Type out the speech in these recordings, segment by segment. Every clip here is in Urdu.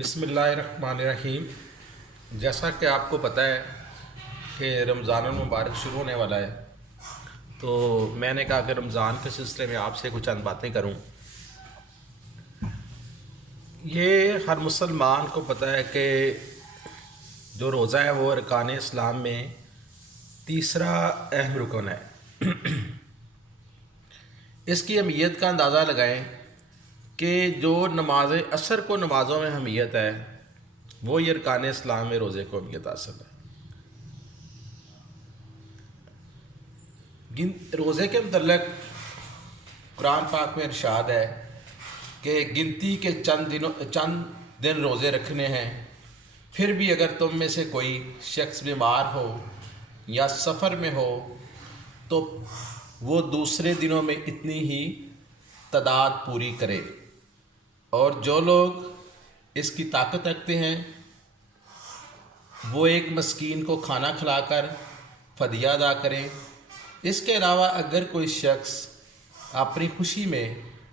بسم اللہ الرحمن الرحیم۔ جیسا کہ آپ کو پتہ ہے کہ رمضان المبارک شروع ہونے والا ہے، تو میں نے کہا کہ رمضان کے سلسلے میں آپ سے کچھ چند باتیں کروں۔ یہ ہر مسلمان کو پتہ ہے کہ جو روزہ ہے وہ ارکان اسلام میں تیسرا اہم رکن ہے۔ اس کی اہمیت کا اندازہ لگائیں کہ جو نماز عصر کو نمازوں میں اہمیت ہے، وہ یہ ارکان اسلام میں روزے کو اہمیت حاصل ہے۔ روزے کے متعلق قرآن پاک میں ارشاد ہے کہ گنتی کے چند دن روزے رکھنے ہیں، پھر بھی اگر تم میں سے کوئی شخص بیمار ہو یا سفر میں ہو تو وہ دوسرے دنوں میں اتنی ہی تعداد پوری کرے، اور جو لوگ اس کی طاقت رکھتے ہیں وہ ایک مسکین کو کھانا کھلا کر فدیہ ادا کریں۔ اس کے علاوہ اگر کوئی شخص اپنی خوشی میں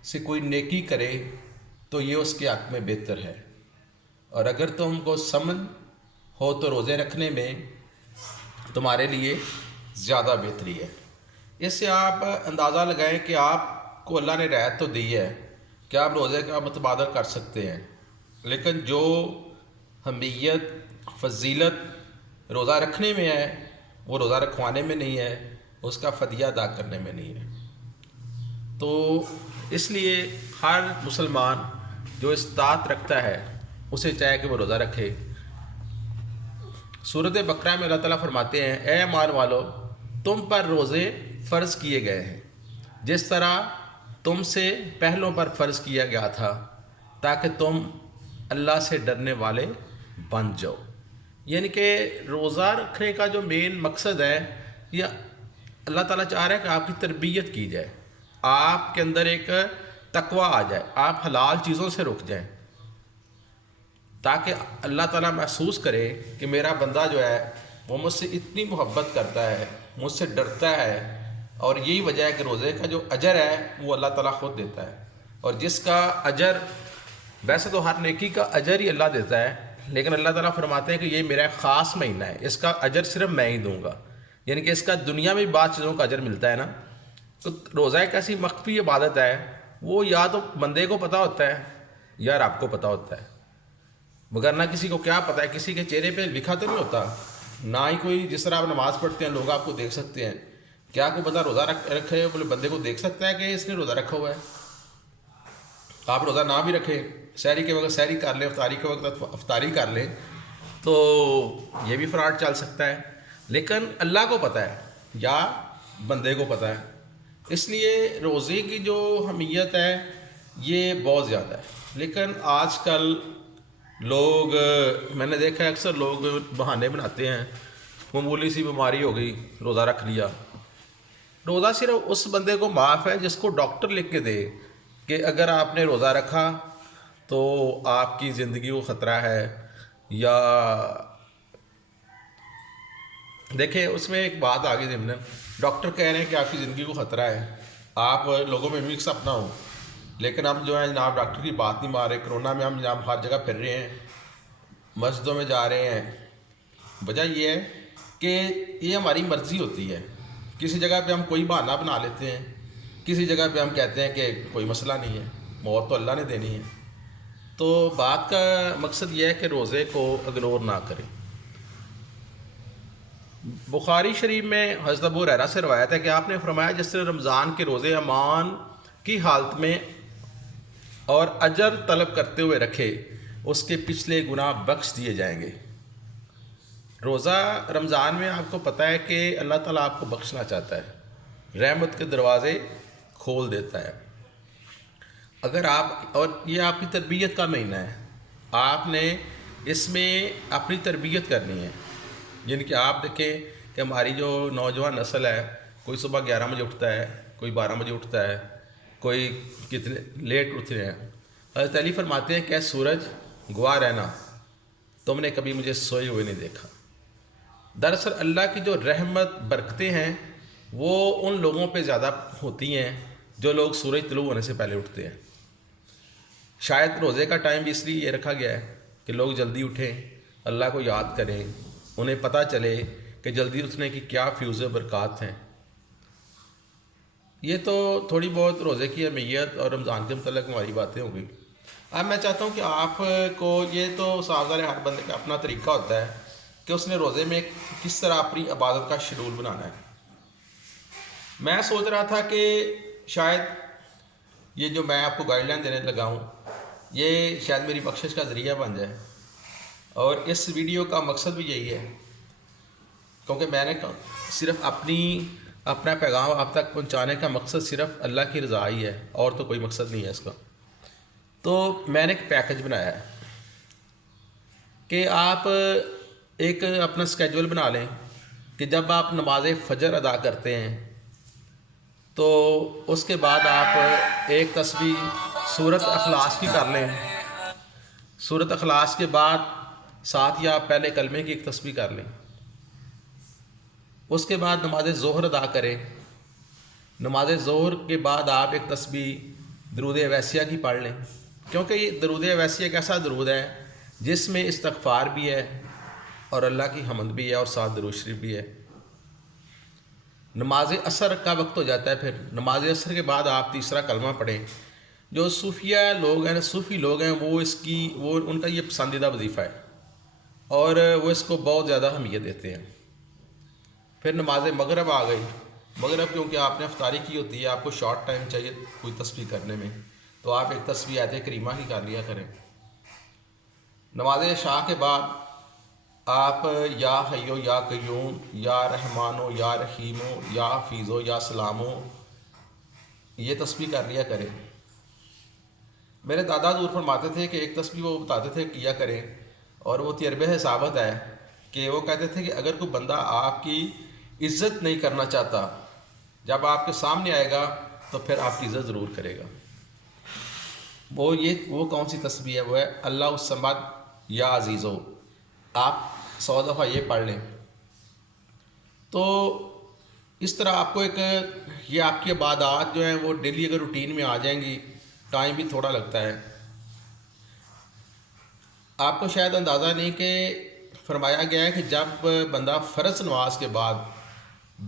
سے کوئی نیکی کرے تو یہ اس کے حق میں بہتر ہے، اور اگر تم کو سمجھ ہو تو روزے رکھنے میں تمہارے لیے زیادہ بہتری ہے۔ اس سے آپ اندازہ لگائیں کہ آپ کو اللہ نے رعایت تو دی ہے کہ آپ روزے کا متبادل کر سکتے ہیں، لیکن جو اہمیت فضیلت روزہ رکھنے میں ہے وہ روزہ رکھوانے میں نہیں ہے، اس کا فدیہ ادا کرنے میں نہیں ہے۔ تو اس لیے ہر مسلمان جو استطاعت رکھتا ہے اسے چاہے کہ وہ روزہ رکھے۔ سورۃ بقرہ میں اللہ تعالیٰ فرماتے ہیں، اے ایمان والو، تم پر روزے فرض کیے گئے ہیں جس طرح تم سے پہلوں پر فرض کیا گیا تھا، تاکہ تم اللہ سے ڈرنے والے بن جاؤ۔ یعنی کہ روزہ رکھنے کا جو مین مقصد ہے، یہ اللہ تعالیٰ چاہ رہا ہے کہ آپ کی تربیت کی جائے، آپ کے اندر ایک تقوی آ جائے، آپ حلال چیزوں سے رک جائیں، تاکہ اللہ تعالیٰ محسوس کرے کہ میرا بندہ جو ہے وہ مجھ سے اتنی محبت کرتا ہے، مجھ سے ڈرتا ہے، اور یہی وجہ ہے کہ روزے کا جو اجر ہے وہ اللہ تعالیٰ خود دیتا ہے۔ اور جس کا اجر، ویسے تو ہر نیکی کا اجر ہی اللہ دیتا ہے، لیکن اللہ تعالیٰ فرماتے ہیں کہ یہ میرا ایک خاص مہینہ ہے، اس کا اجر صرف میں ہی دوں گا، یعنی کہ اس کا دنیا میں بعض چیزوں کا اجر ملتا ہے نا۔ تو روزہ ایک ایسی مخفی عبادت ہے، وہ یا تو بندے کو پتہ ہوتا ہے یا رب کو پتہ ہوتا ہے، مگر نہ کسی کو کیا پتہ ہے، کسی کے چہرے پہ لکھا تو نہیں ہوتا، نہ ہی کوئی، جس طرح آپ نماز پڑھتے ہیں لوگ آپ کو دیکھ سکتے ہیں، کیا کوئی بندہ روزہ رکھے بولے بندے کو دیکھ سکتا ہے کہ اس نے روزہ رکھا ہوا ہے؟ آپ روزہ نہ بھی رکھیں، سحری کے وقت سحری کر لیں، افطاری کے وقت افطاری کر لیں، تو یہ بھی فراڈ چل سکتا ہے، لیکن اللہ کو پتہ ہے یا بندے کو پتہ ہے۔ اس لیے روزے کی جو اہمیت ہے یہ بہت زیادہ ہے، لیکن آج کل لوگ، میں نے دیکھا ہے اکثر لوگ بہانے بناتے ہیں، معمولی سی بیماری ہو گئی روزہ رکھ لیا۔ روزہ صرف اس بندے کو معاف ہے جس کو ڈاکٹر لکھ کے دے کہ اگر آپ نے روزہ رکھا تو آپ کی زندگی کو خطرہ ہے، یا دیکھیں اس میں ایک بات آگے ضمن، ڈاکٹر کہہ رہے ہیں کہ آپ کی زندگی کو خطرہ ہے، آپ لوگوں میں مکس اپ نہ ہوں، لیکن ہم جو ہیں جناب ڈاکٹر کی بات نہیں مان رہے۔ کرونا میں ہم جناب ہر جگہ پھر رہے ہیں، مسجدوں میں جا رہے ہیں، وجہ یہ ہے کہ یہ ہماری مرضی ہوتی ہے، کسی جگہ پہ ہم کوئی بہانہ بنا لیتے ہیں، کسی جگہ پہ ہم کہتے ہیں کہ کوئی مسئلہ نہیں ہے، موت تو اللہ نے دینی ہے۔ تو بات کا مقصد یہ ہے کہ روزے کو اگنور نہ کریں۔ بخاری شریف میں حضرت ابو ہریرہ سے روایت ہے کہ آپ نے فرمایا، جس نے رمضان کے روزے امان کی حالت میں اور اجر طلب کرتے ہوئے رکھے، اس کے پچھلے گناہ بخش دیے جائیں گے۔ روزہ رمضان میں آپ کو پتہ ہے کہ اللہ تعالیٰ آپ کو بخشنا چاہتا ہے، رحمت کے دروازے کھول دیتا ہے۔ اگر آپ، اور یہ آپ کی تربیت کا مہینہ ہے، آپ نے اس میں اپنی تربیت کرنی ہے، یعنی کہ آپ دیکھیں کہ ہماری جو نوجوان نسل ہے، کوئی صبح 11 بجے اٹھتا ہے، کوئی 12 بجے اٹھتا ہے، کوئی کتنے لیٹ اٹھ رہے ہیں۔ حضرت علی فرماتے ہیں کہ سورج گواہ رہنا، تم نے کبھی مجھے سوئے ہوئے نہیں دیکھا۔ دراصل اللہ کی جو رحمت برکتیں ہیں وہ ان لوگوں پہ زیادہ ہوتی ہیں جو لوگ سورج طلوع ہونے سے پہلے اٹھتے ہیں۔ شاید روزے کا ٹائم بھی اس لیے یہ رکھا گیا ہے کہ لوگ جلدی اٹھیں، اللہ کو یاد کریں، انہیں پتہ چلے کہ جلدی اٹھنے کی کیا فیوز و برکات ہیں۔ یہ تو تھوڑی بہت روزے کی اہمیت اور رمضان کے متعلق ہماری باتیں ہوں گی۔ اب میں چاہتا ہوں کہ آپ کو، یہ تو صاف ظاہر ہر بندے کا اپنا طریقہ ہوتا ہے کہ اس نے روزے میں کس طرح اپنی عبادت کا شیڈول بنانا ہے۔ میں سوچ رہا تھا کہ شاید یہ جو میں آپ کو گائیڈ لائن دینے لگا ہوں، یہ شاید میری بخشش کا ذریعہ بن جائے، اور اس ویڈیو کا مقصد بھی یہی ہے، کیونکہ میں نے صرف اپنا پیغام آپ تک پہنچانے کا مقصد صرف اللہ کی رضا ہی ہے، اور تو کوئی مقصد نہیں ہے اس کا۔ تو میں نے ایک پیکج بنایا ہے کہ آپ ایک اپنا اسکیجول بنا لیں کہ جب آپ نماز فجر ادا کرتے ہیں تو اس کے بعد آپ ایک تسبیح سورۃ اخلاص کی کر لیں، سورۃ اخلاص کے بعد ساتھ یا پہلے کلمے کی ایک تسبیح کر لیں، اس کے بعد نماز ظہر ادا کریں، نماز ظہر کے بعد آپ ایک تسبیح درود اویسیہ کی پڑھ لیں، کیونکہ یہ درود اویسیہ ایک ایسا درود ہے جس میں استغفار بھی ہے اور اللہ کی حمد بھی ہے اور ساتھ درود شریف بھی ہے۔ نماز عصر کا وقت ہو جاتا ہے، پھر نماز عصر کے بعد آپ تیسرا کلمہ پڑھیں۔ جو صوفیہ لوگ ہیں، صوفی لوگ ہیں، وہ ان کا یہ پسندیدہ وظیفہ ہے اور وہ اس کو بہت زیادہ اہمیت دیتے ہیں۔ پھر نماز مغرب آ گئی، مغرب کیونکہ آپ نے افطاری کی ہوتی ہے، آپ کو شارٹ ٹائم چاہیے کوئی تسبیح کرنے میں، تو آپ ایک تسبیح آیت کریمہ کی کر لیا کریں۔ نماز عشاء کے بعد آپ یا حیو یا قیوم، یا رحمانو یا رحیمو، یا حفیظو یا سلامو، یہ تسبیح کر لیا کریں۔ میرے دادا حضور فرماتے تھے کہ ایک تسبیح وہ بتاتے تھے کیا کریں، اور وہ تجربے سے ثابت ہے کہ وہ کہتے تھے کہ اگر کوئی بندہ آپ کی عزت نہیں کرنا چاہتا، جب آپ کے سامنے آئے گا تو پھر آپ کی عزت ضرور کرے گا۔ وہ کون سی تسبیح ہے؟ وہ ہے اللہ الصمد یا عزیزو، آپ 100 دفعہ یہ پڑھ لیں۔ تو اس طرح آپ کو یہ آپ کی عبادات جو ہیں وہ ڈیلی اگر روٹین میں آ جائیں گی، ٹائم بھی تھوڑا لگتا ہے۔ آپ کو شاید اندازہ نہیں کہ فرمایا گیا ہے کہ جب بندہ فرض نماز کے بعد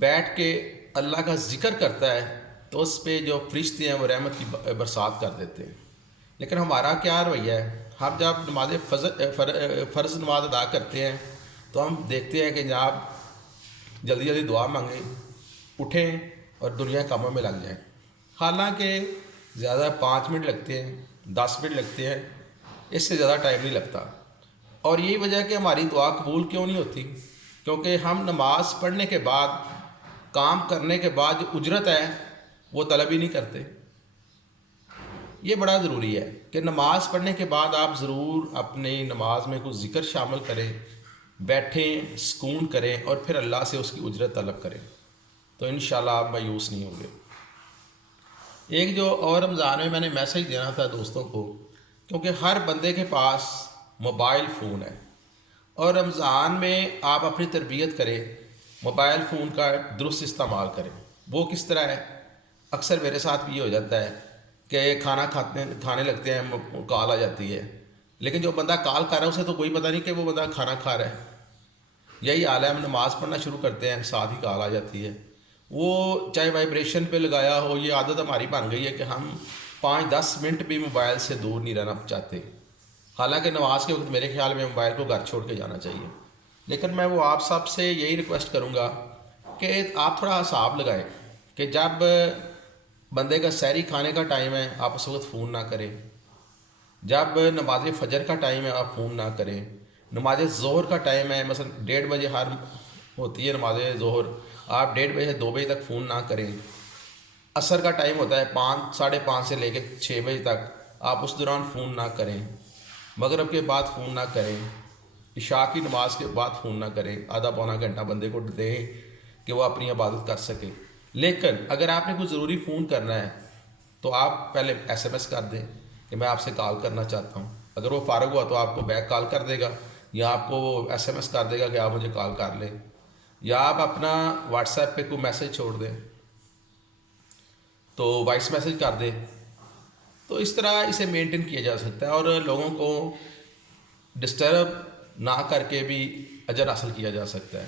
بیٹھ کے اللہ کا ذکر کرتا ہے تو اس پہ جو فرشتے ہیں وہ رحمت کی برسات کر دیتے ہیں۔ لیکن ہمارا کیا رویہ ہے؟ ہم جب فرض نماز ادا کرتے ہیں تو ہم دیکھتے ہیں کہ جناب جلدی جلدی دعا مانگیں، اٹھیں اور دنیا کاموں میں لگ جائیں، حالانکہ زیادہ 5 منٹ لگتے ہیں، 10 منٹ لگتے ہیں، اس سے زیادہ ٹائم نہیں لگتا۔ اور یہی وجہ ہے کہ ہماری دعا قبول کیوں نہیں ہوتی، کیونکہ ہم نماز پڑھنے کے بعد، کام کرنے کے بعد جو اجرت ہے وہ طلب ہی نہیں کرتے۔ یہ بڑا ضروری ہے کہ نماز پڑھنے کے بعد آپ ضرور اپنی نماز میں کچھ ذکر شامل کریں، بیٹھیں، سکون کریں اور پھر اللہ سے اس کی اجرت طلب کریں، تو انشاءاللہ آپ مایوس نہیں ہوں گے۔ ایک جو اور رمضان میں میں نے میسیج دینا تھا دوستوں کو، کیونکہ ہر بندے کے پاس موبائل فون ہے، اور رمضان میں آپ اپنی تربیت کریں، موبائل فون کا درست استعمال کریں۔ وہ کس طرح ہے؟ اکثر میرے ساتھ بھی یہ ہو جاتا ہے کہ کھانا کھانے لگتے ہیں، کال آ جاتی ہے، لیکن جو بندہ کال کر رہا ہے اسے تو کوئی پتہ نہیں کہ وہ بندہ کھانا کھا رہا ہے۔ یہی حال ہے، ہم نماز پڑھنا شروع کرتے ہیں، ساتھ ہی کال آ جاتی ہے، وہ چاہے وائبریشن پہ لگایا ہو۔ یہ عادت ہماری بن گئی ہے کہ ہم 5-10 منٹ بھی موبائل سے دور نہیں رہنا چاہتے، حالانکہ نماز کے وقت میرے خیال میں موبائل کو گھر چھوڑ کے جانا چاہیے۔ لیکن میں وہ آپ سب سے یہی ریکویسٹ کروں گا کہ آپ تھوڑا حساب لگائیں کہ جب بندے کا سحری کھانے کا ٹائم ہے آپ اس وقت فون نہ کریں، جب نماز فجر کا ٹائم ہے آپ فون نہ کریں، نماز ظہر کا ٹائم ہے مثلا 1:30 بجے ہوتی ہے نماز ظہر، آپ 1:30 بجے سے 2 بجے تک فون نہ کریں۔ عصر کا ٹائم ہوتا ہے 5-5:30 سے لے کے 6 بجے تک، آپ اس دوران فون نہ کریں۔ مغرب کے بعد فون نہ کریں، عشاء کی نماز کے بعد فون نہ کریں، آدھا پونا گھنٹہ بندے کو دیں کہ وہ اپنی عبادت کر سکے۔ لیکن اگر آپ نے کوئی ضروری فون کرنا ہے تو آپ پہلے SMS کر دیں کہ میں آپ سے کال کرنا چاہتا ہوں، اگر وہ فارغ ہوا تو آپ کو بیک کال کر دے گا، یا آپ کو وہ SMS کر دے گا کہ آپ مجھے کال کر لیں، یا آپ اپنا واٹس ایپ پہ کوئی میسج چھوڑ دیں، تو وائس میسج کر دیں۔ تو اس طرح اسے مینٹین کیا جا سکتا ہے، اور لوگوں کو ڈسٹرب نہ کر کے بھی اجر حاصل کیا جا سکتا ہے۔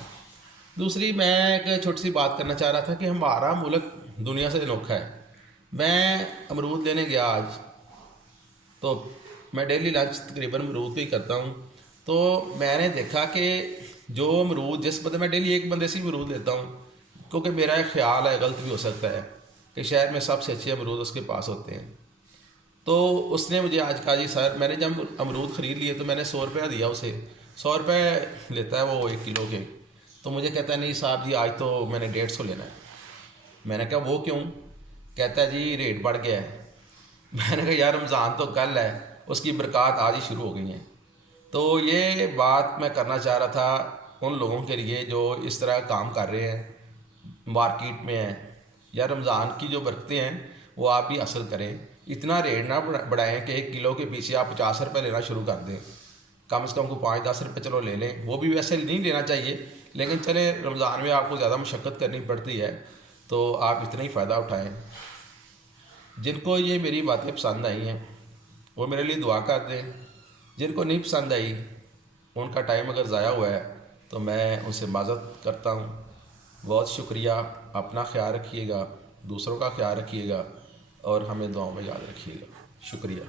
دوسری میں ایک چھوٹی سی بات کرنا چاہ رہا تھا کہ ہمارا ملک دنیا سے انوکھا ہے۔ میں امرود لینے گیا آج، تو میں ڈیلی لنچ تقریباً امرود کو ہی کرتا ہوں، تو میں نے دیکھا کہ جو امرود جس بندے، میں ڈیلی ایک بندے سے ہی امرود لیتا ہوں کیونکہ میرا ایک خیال ہے، غلط بھی ہو سکتا ہے، کہ شہر میں سب سے اچھے امرود اس کے پاس ہوتے ہیں۔ تو اس نے مجھے آج کہا جی سر، میں نے جب امرود خرید لیے تو میں نے 100 روپیہ دیا اسے، 100 روپے لیتا ہے وہ 1 کلو کے، تو مجھے کہتا ہے نہیں صاحب جی آج تو میں نے 150 لینا ہے۔ میں نے کہا وہ کیوں؟ کہتا ہے جی ریٹ بڑھ گیا ہے۔ میں نے کہا یار رمضان تو کل ہے، اس کی برکات آج ہی شروع ہو گئی ہیں۔ تو یہ بات میں کرنا چاہ رہا تھا ان لوگوں کے لیے جو اس طرح کام کر رہے ہیں، مارکیٹ میں ہیں، یا رمضان کی جو برکتیں ہیں وہ آپ بھی حاصل کریں۔ اتنا ریٹ نہ بڑھائیں کہ 1 کلو کے پیچھے آپ 50 روپے لینا شروع کر دیں، کم سے کم کو 5-10 روپے چلو لے لیں، وہ بھی ویسے نہیں لینا چاہیے، لیکن چلیں رمضان میں آپ کو زیادہ مشقت کرنی پڑتی ہے تو آپ اتنا ہی فائدہ اٹھائیں۔ جن کو یہ میری باتیں پسند آئی ہیں وہ میرے لیے دعا کر دیں، جن کو نہیں پسند آئی، ان کا ٹائم اگر ضائع ہوا ہے تو میں ان سے معذرت کرتا ہوں۔ بہت شکریہ، اپنا خیال رکھیے گا، دوسروں کا خیال رکھیے گا، اور ہمیں دعاؤں میں یاد رکھیے گا۔ شکریہ۔